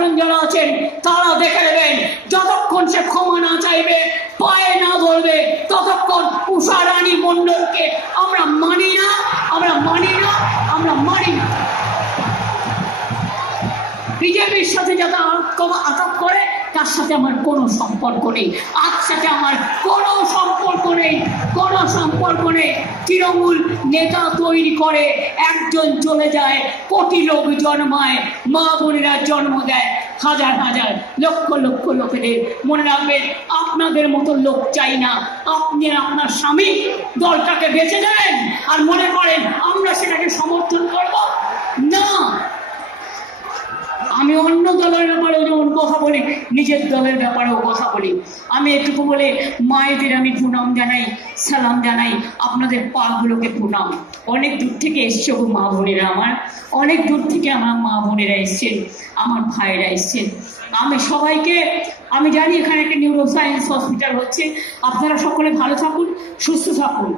তরুণ যারা আছেন তারা দেখে নেবেন, যতক্ষণ সে ক্ষমা না চাইবে, পায়ে না ধরবে, ততক্ষণ উষা রানী মণ্ডলকে আমরা মানি না, আমরা মানি না, আমরা মানি না। বিজেপির সাথে যাতে আঘাত করে তার সাথে আমার কোনো সম্পর্ক নেই, আজ সাথে আমার কোনো সম্পর্ক নেই, কোনো সম্পর্ক নেই। তৃণমূল নেতা তৈরি করে, একজন চলে যায়, কোটি লোক জন্মায়, মা বোনেরা জন্ম দেয় হাজার হাজার লক্ষ লক্ষ লোকেদের। মনে রাখবেন, আপনাদের মতো লোক চাই না। আপনি আপনার স্বামী দলটাকে বেঁচে দেন আর মনে করেন আমরা সেটাকে সমর্থন করব না। আমি অন্য দলের ব্যাপারেও যেমন কথা বলি, নিজের দলের ব্যাপারেও কথা বলি। আমি এটুকু বলে মায়েদের আমি প্রণাম জানাই, সালাম জানাই, আপনাদের পাগুলোকে প্রণাম। অনেক দূর থেকে এসছে গো মা বোনেরা আমার, অনেক দূর থেকে আমার মা বোনেরা এসছেন, আমার ভাইয়েরা এসছেন। আমি সবাইকে, আমি জানি এখানে একটা নিউরো সায়েন্স হসপিটাল হচ্ছে, আপনারা সকলে ভালো থাকুন, সুস্থ থাকুন।